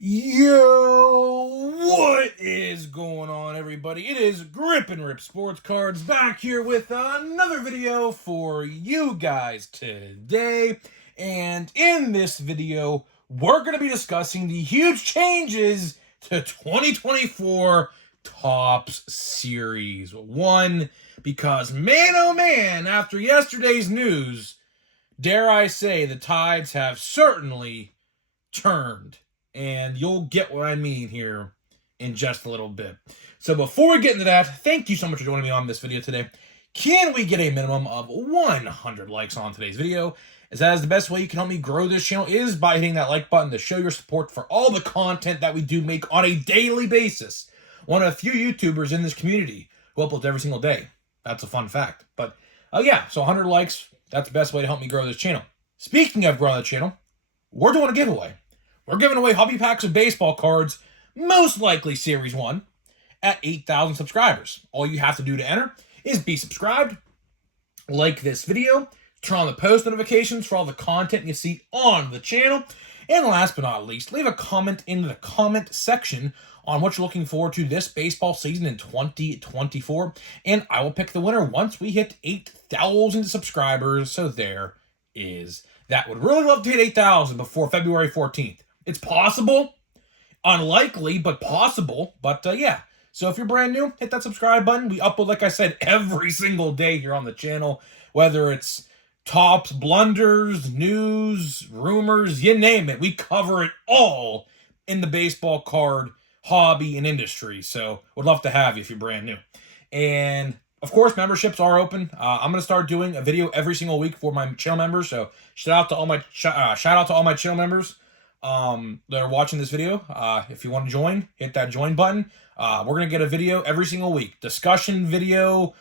Yo, what is going on, everybody? It is Grip and Rip Sports Cards back here with another video for you guys today. And in this video, we're going to be discussing the huge changes to 2024 Topps Series 1. Because, man, oh man, after yesterday's news, dare I say, the tides have certainly turned. And you'll get what I mean here in just a little bit. So before we get into that, thank you so much for joining me on this video today. Can we get a minimum of 100 likes on today's video? As that is the best way you can help me grow this channel is by hitting that like button to show your support for all the content that we do make on a daily basis. One of the few YouTubers in this community who uploads every single day. That's a fun fact. But yeah, so 100 likes, that's the best way to help me grow this channel. Speaking of growing the channel, we're doing a giveaway. We're giving away hobby packs of baseball cards, most likely Series 1, at 8,000 subscribers. All you have to do to enter is be subscribed, like this video, turn on the post notifications for all the content you see on the channel, and last but not least, leave a comment in the comment section on what you're looking forward to this baseball season in 2024, and I will pick the winner once we hit 8,000 subscribers, so there is that. Would really love to hit 8,000 before February 14th. It's possible, unlikely, but possible. But yeah, so if you're brand new, hit that subscribe button. We upload, like I said, every single day here on the channel, whether it's tops, blunders, news, rumors, you name it. We cover it all in the baseball card hobby and industry. So would love to have you if you're brand new. And of course, memberships are open. I'm gonna start doing a video every single week for my channel members. So shout out to all my channel members that are watching this video. If you want to join, hit that join button. We're gonna get a video every single week, discussion video,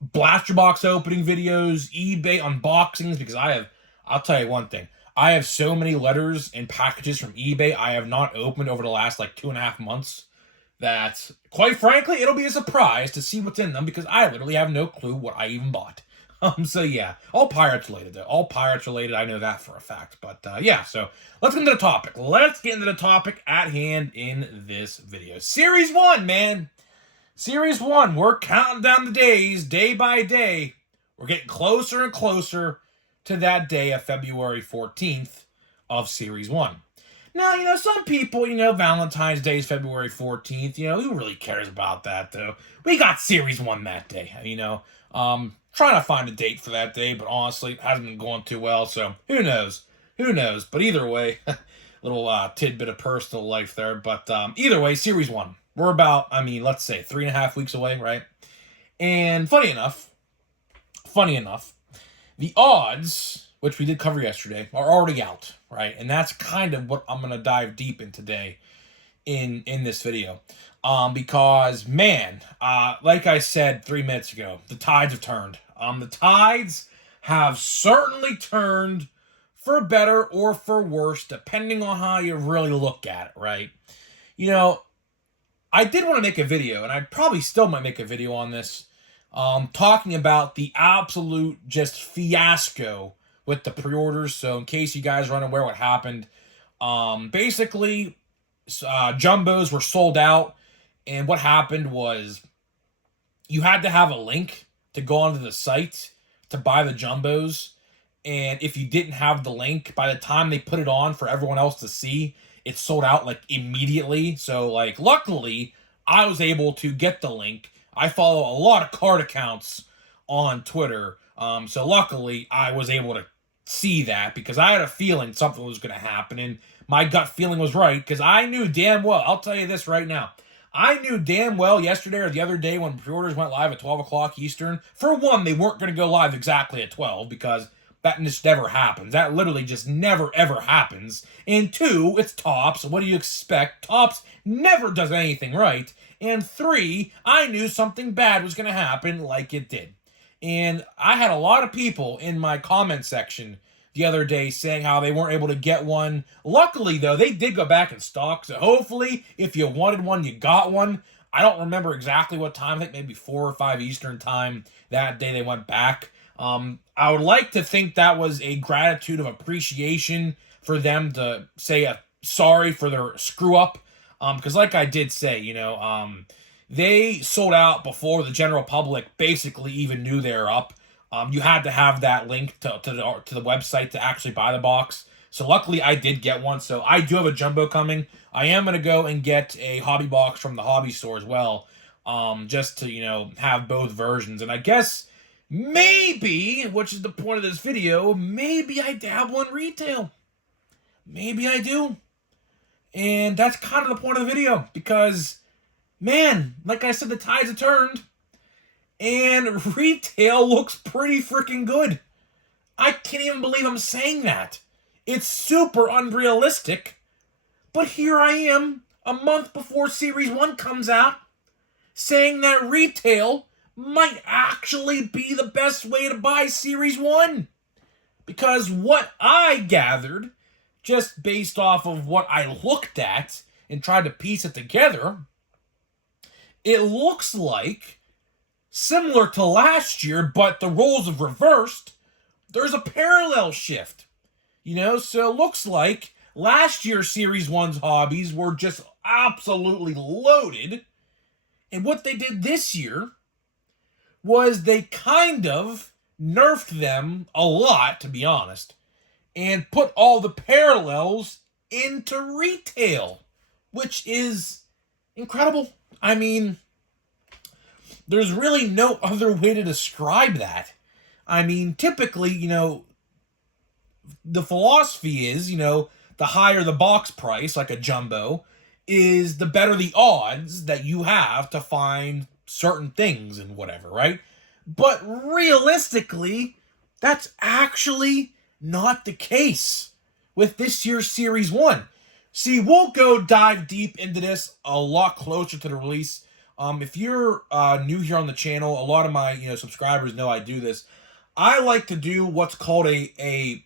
blaster box opening videos, eBay unboxings, because I'll tell you one thing, I have so many letters and packages from eBay I have not opened over the last like 2.5 months that, quite frankly, it'll be a surprise to see what's in them, because I literally have no clue what I even bought. So yeah, all Pirates related though. All Pirates related, I know that for a fact. But yeah, so let's get into the topic. Let's get into the topic at hand in this video. Series 1, man. Series 1, we're counting down the days, day by day. We're getting closer and closer to that day of February 14th of Series 1. Now, some people, Valentine's Day is February 14th. Who really cares about that, though? We got Series 1 that day, Trying to find a date for that day, but honestly, it hasn't been going too well, so who knows? Who knows? But either way, little tidbit of personal life there. But either way, Series 1. We're about, let's say 3.5 weeks away, right? And funny enough, the odds, which we did cover yesterday, are already out, right? And that's kind of what I'm going to dive deep in today in this video. Because, man, like I said 3 minutes ago, the tides have turned. The tides have certainly turned for better or for worse, depending on how you really look at it, right? I did want to make a video, and I probably still might make a video on this, talking about the absolute just fiasco with the pre-orders. So in case you guys are unaware what happened, basically, jumbos were sold out. And what happened was you had to have a link to go onto the site to buy the jumbos. And if you didn't have the link, by the time they put it on for everyone else to see, it sold out like immediately. So luckily, I was able to get the link. I follow a lot of card accounts on Twitter. So luckily, I was able to see that because I had a feeling something was going to happen. And my gut feeling was right because I knew damn well, I'll tell you this right now. I knew damn well yesterday or the other day when pre-orders went live at 12 o'clock Eastern, for one, they weren't going to go live exactly at 12 because that just never happens. That literally just never, ever happens. And two, it's Topps. What do you expect? Topps never does anything right. And three, I knew something bad was going to happen like it did. And I had a lot of people in my comment section the other day saying how they weren't able to get one. Luckily, though, they did go back in stock. So hopefully, if you wanted one, you got one. I don't remember exactly what time. I think maybe 4 or 5 Eastern time that day they went back. I would like to think that was a gratitude of appreciation for them to say a sorry for their screw up. Because like I did say, they sold out before the general public basically even knew they were up. You had to have that link to the website to actually buy the box. So luckily I did get one. So I do have a jumbo coming. I am going to go and get a hobby box from the hobby store as well. Just to, have both versions. And I guess maybe, which is the point of this video, maybe I dabble in retail. Maybe I do. And that's kind of the point of the video. Because, man, like I said, the tides have turned. And retail looks pretty freaking good. I can't even believe I'm saying that. It's super unrealistic. But here I am, a month before Series 1 comes out, saying that retail might actually be the best way to buy Series 1. Because what I gathered, just based off of what I looked at and tried to piece it together, it looks like, similar to last year, but the roles have reversed, there's a parallel shift. So it looks like last year's Series 1's hobbies were just absolutely loaded. And what they did this year was they kind of nerfed them a lot, to be honest, and put all the parallels into retail, which is incredible. I mean, there's really no other way to describe that. I mean, typically, the philosophy is, the higher the box price, like a jumbo, is the better the odds that you have to find certain things and whatever, right? But realistically, that's actually not the case with this year's Series 1. See, we'll go dive deep into this a lot closer to the release. If you're new here on the channel, a lot of my subscribers know I do this. I like to do what's called a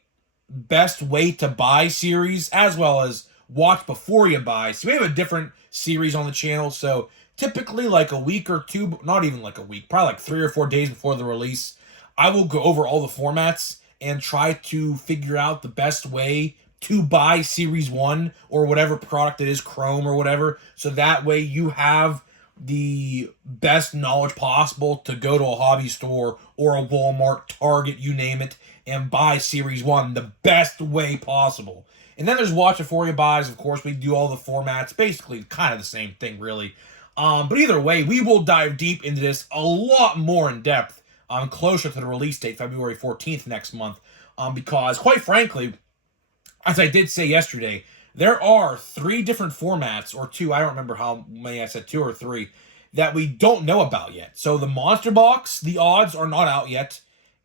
best way to buy series, as well as watch before you buy. So we have a different series on the channel. So typically like a week or two, not even like a week, probably like 3 or 4 days before the release, I will go over all the formats and try to figure out the best way to buy Series 1 or whatever product it is, Chrome or whatever. So that way you have the best knowledge possible to go to a hobby store or a Walmart, Target, you name it, and buy Series 1 the best way possible. And then there's watch before you buys. Of course, we do all the formats. Basically, kind of the same thing, really. But either way, we will dive deep into this a lot more in depth closer to the release date, February 14th next month. Because, quite frankly, as I did say yesterday, there are 3 different formats, or 2, I don't remember how many I said, 2 or 3, that we don't know about yet. So the Monster Box, the odds are not out yet.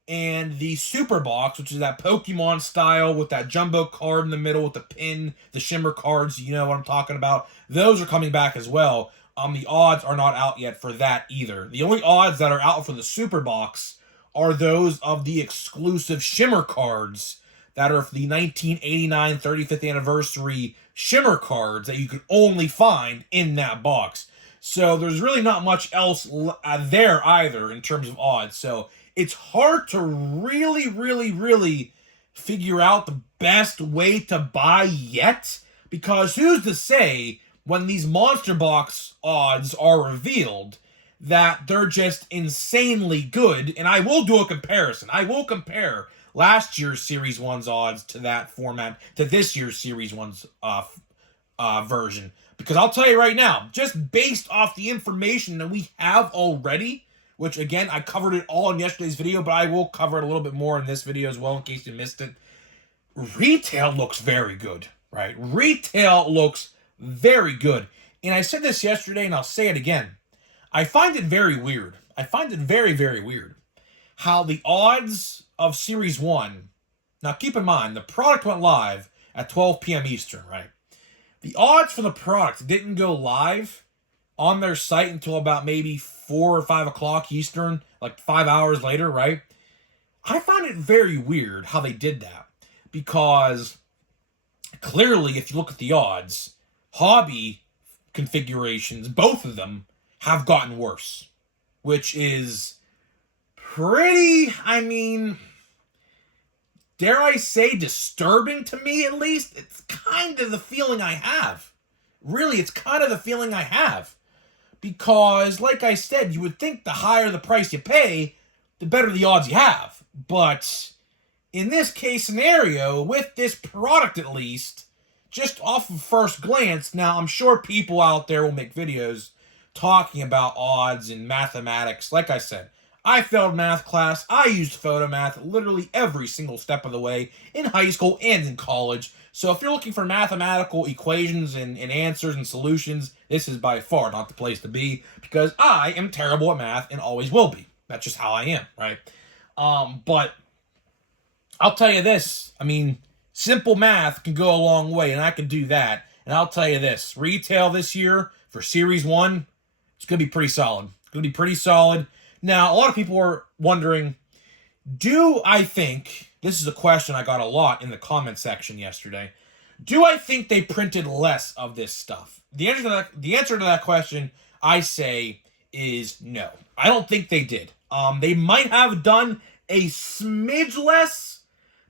And the Super Box, which is that Pokemon style with that jumbo card in the middle with the pin, the shimmer cards, you know what I'm talking about. Those are coming back as well. The odds are not out yet for that either. The only odds that are out for the Super Box are those of the exclusive shimmer cards that are for the 1989 35th anniversary shimmer cards that you can only find in that box. So there's really not much else there either in terms of odds. So it's hard to really figure out the best way to buy yet, because who's to say when these Monster Box odds are revealed that they're just insanely good. And I will do a comparison. I will compare last year's Series 1's odds to that format, to this year's Series 1's version. Because I'll tell you right now, just based off the information that we have already, which, again, I covered it all in yesterday's video, but I will cover it a little bit more in this video as well in case you missed it. Retail looks very good, right? Retail looks very good. And I said this yesterday, and I'll say it again. I find it very weird. I find it very weird how the odds of Series 1... Now, keep in mind, the product went live at 12 p.m. Eastern, right? The odds for the product didn't go live on their site until about maybe 4 or 5 o'clock Eastern, like 5 hours later, right? I find it very weird how they did that, because clearly, if you look at the odds, hobby configurations, both of them, have gotten worse, which is pretty, I mean, dare I say, disturbing to me at least. It's kind of the feeling I have. Really, it's kind of the feeling I have. Because, like I said, you would think the higher the price you pay, the better the odds you have. But in this case scenario, with this product at least, just off of first glance, now I'm sure people out there will make videos talking about odds and mathematics. Like I said, I failed math class. I used photo math literally every single step of the way in high school and in college. So if you're looking for mathematical equations and answers and solutions, this is by far not the place to be, because I am terrible at math and always will be. That's just how I am, right? But I'll tell you this. I mean, simple math can go a long way, and I can do that. And I'll tell you this. Retail this year for Series 1, it's going to be pretty solid. It's going to be pretty solid. Now, a lot of people are wondering, do I think, this is a question I got a lot in the comment section yesterday, do I think they printed less of this stuff? The answer to that question, I say, is no. I don't think they did. They might have done a smidge less,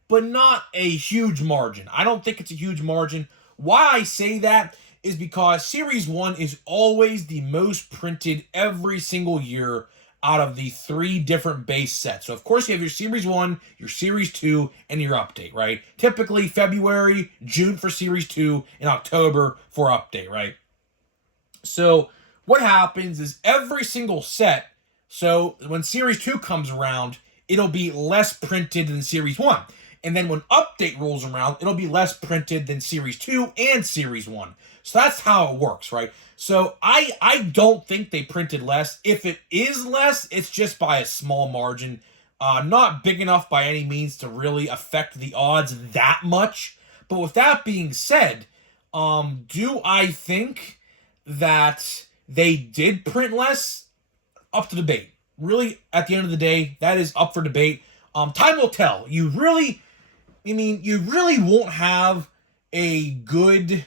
but not a huge margin. I don't think it's a huge margin. Why I say that is because Series 1 is always the most printed every single year out of the 3 different base sets. So, of course, you have your Series 1, your Series 2, and your Update, right? Typically, February, June for Series 2, and October for Update, right? So, what happens is every single set, so when Series 2 comes around, it'll be less printed than Series 1. And then when Update rolls around, it'll be less printed than Series 2 and Series 1. So that's how it works, right? So I don't think they printed less. If it is less, it's just by a small margin. Not big enough by any means to really affect the odds that much. But with that being said, do I think that they did print less? Up to debate. Really, at the end of the day, that is up for debate. Time will tell. You really won't have a good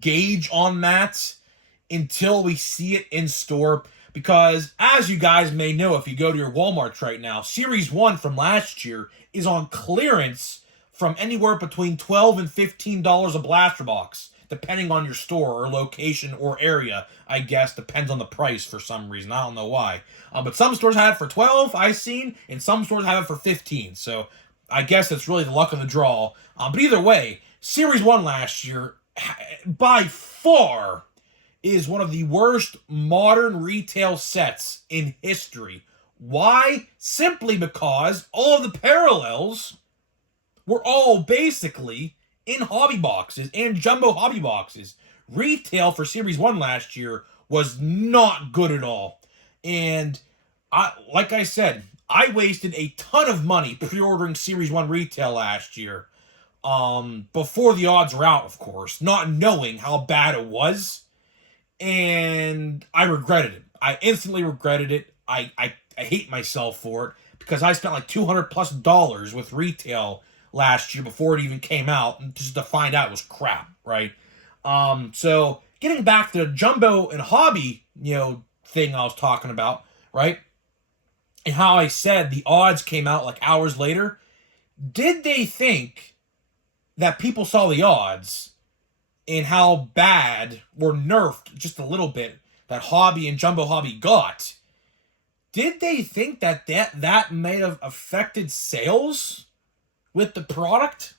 gauge on that until we see it in store, because as you guys may know, if you go to your Walmart right now, Series 1 from last year is on clearance from anywhere between $12 and $15 a blaster box, depending on your store or location or area. I guess depends on the price for some reason. I don't know why. But some stores have it for $12, I've seen, and some stores have it for $15. So I guess it's really the luck of the draw. But either way, Series 1 last year, by far, is one of the worst modern retail sets in history. Why? Simply because all of the parallels were all basically in hobby boxes and jumbo hobby boxes. Retail for Series 1 last year was not good at all. And like I said, I wasted a ton of money pre-ordering Series 1 retail last year. Before the odds were out, of course, not knowing how bad it was. And I regretted it. I instantly regretted it. I hate myself for it, because I spent like $200+ with retail last year before it even came out, and just to find out it was crap, right? So getting back to the jumbo and hobby, thing I was talking about, right? And how I said the odds came out like hours later. Did they think that people saw the odds and how bad or nerfed just a little bit that hobby and jumbo hobby got? Did they think that may have affected sales with the product?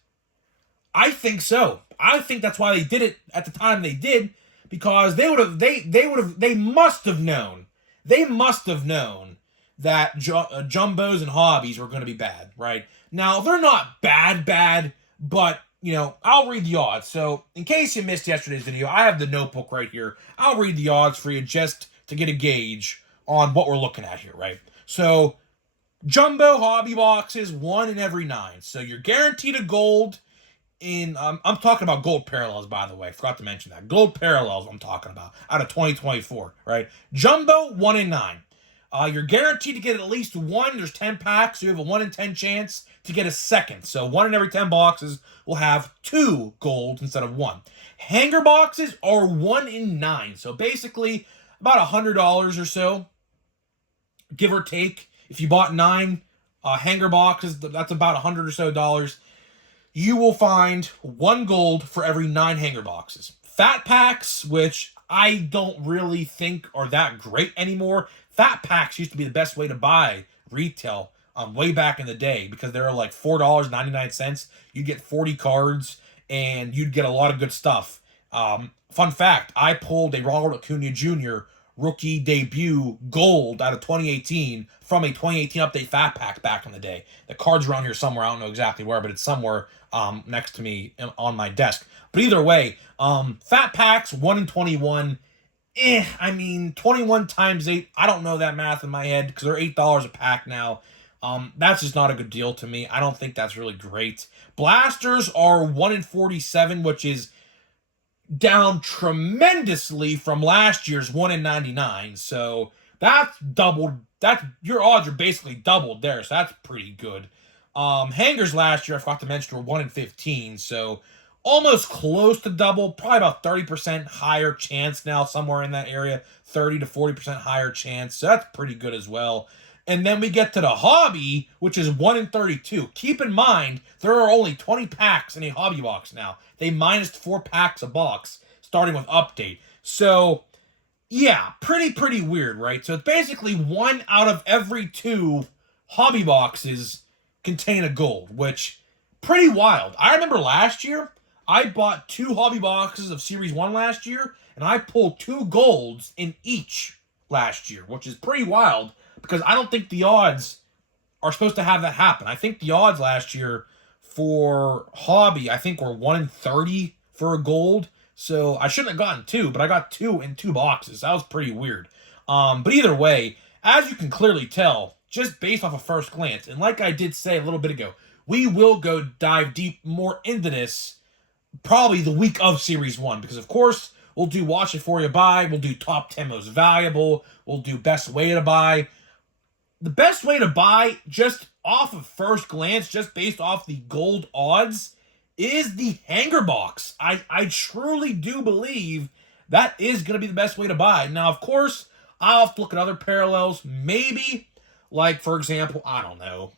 I think so. I think that's why they did it at the time they did, because they must have known. They must have known that jumbos and hobbies were going to be bad, right? Now, they're not bad, but I'll read the odds. So, in case you missed yesterday's video, I have the notebook right here. I'll read the odds for you just to get a gauge on what we're looking at here, right? So, jumbo hobby boxes, 1 in every 9. So, you're guaranteed a gold in, I'm talking about gold parallels, by the way. I forgot to mention that. Gold parallels I'm talking about, out of 2024, right? Jumbo, 1 in 9. You're guaranteed to get at least 1. There's 10 packs, so you have a 1 in 10 chance to get a second. So 1 in every 10 boxes will have 2 gold instead of 1. Hanger boxes are 1 in 9. So basically about $100 or so, give or take. If you bought 9 hanger boxes, that's about $100 or so dollars. you will find 1 gold for every 9 hanger boxes. Fat packs, which I don't really think are that great anymore. Fat packs used to be the best way to buy retail way back in the day because they were like $4.99. You'd get 40 cards and you'd get a lot of good stuff. Fun fact, I pulled a Ronald Acuna Jr. rookie debut gold out of 2018 from a 2018 update fat pack back in the day. The card's around here somewhere. I don't know exactly where, but it's somewhere next to me on my desk. But either way, fat packs, 1 in 21. I mean, 21 times 8, I don't know that math in my head because they're $8 a pack now. That's just not a good deal to me. I don't think that's really great. Blasters are 1 in 47, which is down tremendously from last year's 1 in 99. So that's doubled. Your odds are basically doubled there. So that's pretty good. Hangers last year, I forgot to mention, were 1 in 15. So almost close to double, probably about 30% higher chance now, somewhere in that area, 30 to 40% higher chance. So that's pretty good as well. And then we get to the hobby, which is 1 in 32. Keep in mind, there are only 20 packs in a hobby box now. They minus 4 packs a box, starting with update. So, yeah, pretty weird, right? So it's basically 1 out of every 2 hobby boxes contain a gold, which, pretty wild. I remember last year, I bought 2 hobby boxes of Series 1 last year, and I pulled 2 golds in each last year, which is pretty wild. Because I don't think the odds are supposed to have that happen. I think the odds last year for hobby, I think were 1 in 30 for a gold. So I shouldn't have gotten 2, but I got 2 in 2 boxes. That was pretty weird. But either way, as you can clearly tell, just based off of first glance, and like I did say a little bit ago, we will go dive deep more into this probably the week of Series 1. Because of course, we'll do watch it for you buy. We'll do top 10 most valuable. We'll do best way to buy. The best way to buy, just off of first glance, just based off the gold odds, is the hanger box. I truly do believe that is going to be the best way to buy. Now, of course, I'll have to look at other parallels. Maybe, like, for example, I don't know,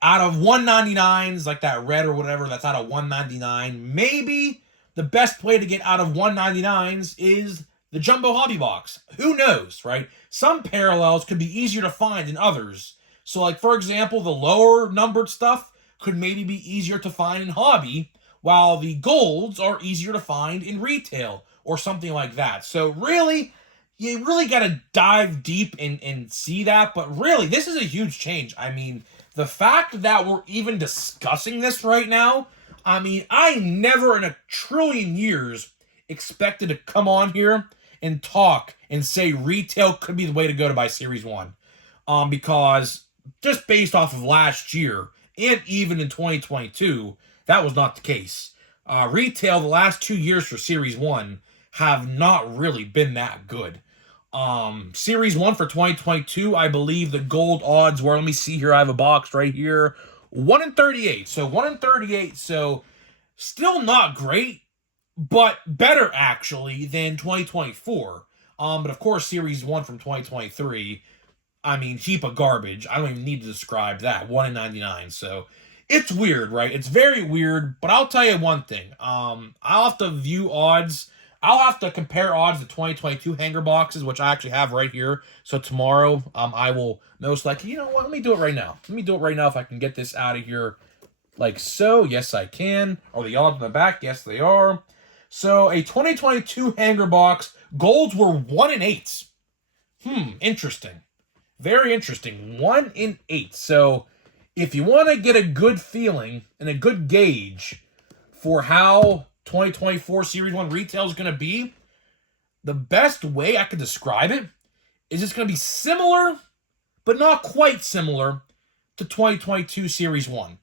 out of 199s, like that red or whatever, that's out of 199, maybe the best way to get out of 199s is the jumbo hobby box. Who knows, right? Some parallels could be easier to find than others. So, like, for example, the lower numbered stuff could maybe be easier to find in hobby, while the golds are easier to find in retail or something like that. So, really, you really got to dive deep and see that. But really, this is a huge change. I mean, the fact that we're even discussing this right now, I mean, I never in a trillion years expected to come on here and talk and say retail could be the way to go to buy Series 1. Because just based off of last year, and even in 2022, that was not the case. Retail the last 2 years for Series 1 have not really been that good. Series 1 for 2022, I believe the gold odds were, let me see here, I have a box right here, 1 in 38. So 1 in 38, so still not great, but better, actually, than 2024. But of course, Series 1 from 2023, I mean, heap of garbage. I don't even need to describe that. 1 in 99. So, it's weird, right? It's very weird, but I'll tell you one thing. I'll have to view odds. I'll have to compare odds to 2022 hanger boxes, which I actually have right here. So, tomorrow, I will most likely, you know what? Let me do it right now. Let me do it right now if I can get this out of here like so. Yes, I can. Are the odds in the back? Yes, they are. So, a 2022 hanger box, golds were 1 in 8. Interesting. Very interesting. 1 in 8. So, if you want to get a good feeling and a good gauge for how 2024 Series 1 retail is going to be, the best way I could describe it is it's going to be similar, but not quite similar to 2022 Series 1.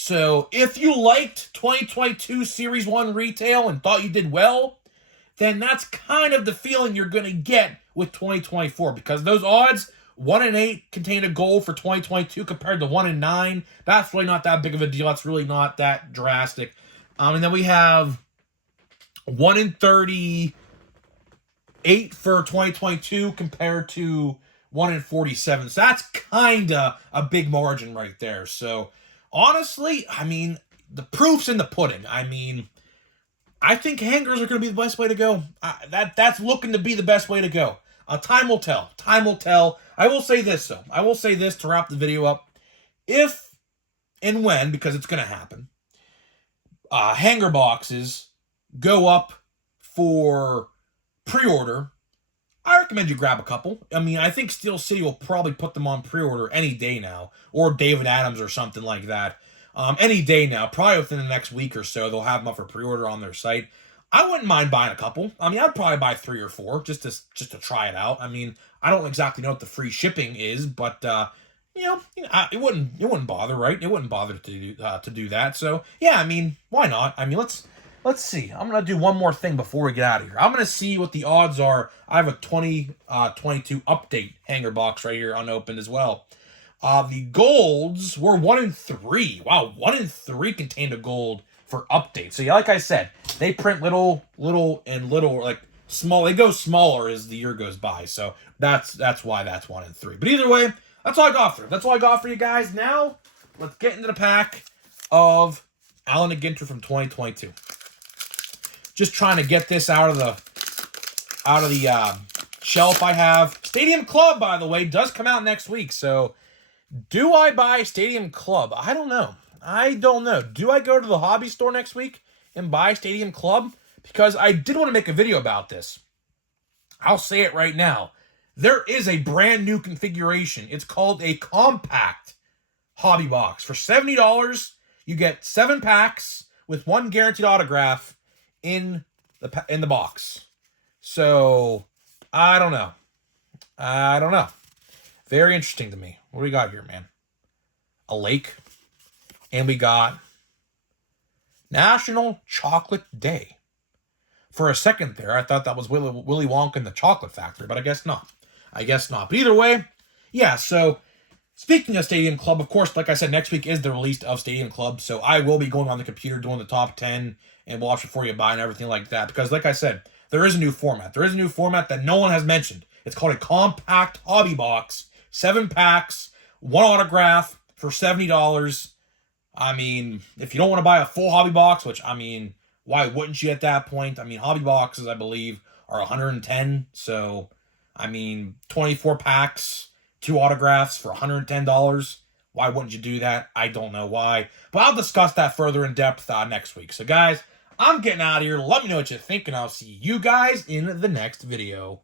So, if you liked 2022 Series 1 retail and thought you did well, then that's kind of the feeling you're going to get with 2024, because those odds, 1 in 8 contained a gold for 2022 compared to 1 in 9. That's really not that big of a deal. That's really not that drastic. And then we have 1 in 38 for 2022 compared to 1 in 47. So that's kind of a big margin right there. So honestly, I mean, the proof's in the pudding. I mean, I think hangers are going to be the best way to go. That's looking to be the best way to go. Time will tell. Time will tell. I will say this, though. I will say this to wrap the video up. If and when, because it's going to happen, hanger boxes go up for pre-order, I recommend you grab a couple. I mean, I think Steel City will probably put them on pre-order any day now, or David Adams or something like that. Any day now, probably within the next week or so, they'll have them up for pre-order on their site. I wouldn't mind buying a couple. I mean, I'd probably buy 3 or 4 just to try it out. I mean, I don't exactly know what the free shipping is, but it wouldn't bother, right? It wouldn't bother to do that. So yeah, I mean, why not? I mean, let's see. I'm gonna do one more thing before we get out of here. I'm gonna see what the odds are. I have a 2022 update hanger box right here unopened as well. The golds were 1 in 3. Wow, 1 in 3 contained a gold for update. So yeah, like I said, they print little, like small. They go smaller as the year goes by. So that's why that's 1 in 3. But either way, that's all I got for you. That's all I got for you guys. Now let's get into the pack of Allen and Ginter from 2022. Just trying to get this out of the shelf I have. Stadium Club, by the way, does come out next week. So do I buy Stadium Club? I don't know. Do I go to the hobby store next week and buy Stadium Club? Because I did want to make a video about this. I'll say it right now. There is a brand new configuration. It's called a compact hobby box. For $70, you get 7 packs with 1 guaranteed autograph in the box. So, I don't know. Very interesting to me. What do we got here, man? A lake. And we got National Chocolate Day. For a second there, I thought that was Willy Wonka and the Chocolate Factory, but I guess not. But either way, yeah, so speaking of Stadium Club, of course, like I said, next week is the release of Stadium Club, so I will be going on the computer doing the top 10 and watch before you buy and everything like that, because like I said, there is a new format. There is a new format that no one has mentioned. It's called a compact hobby box, 7 packs, 1 autograph for $70. I mean, if you don't want to buy a full hobby box, which, I mean, why wouldn't you at that point? I mean, hobby boxes, I believe, are $110, so, I mean, 24 packs, 2 autographs for $110. Why wouldn't you do that? I don't know why. But I'll discuss that further in depth next week. So, guys, I'm getting out of here. Let me know what you think, and I'll see you guys in the next video.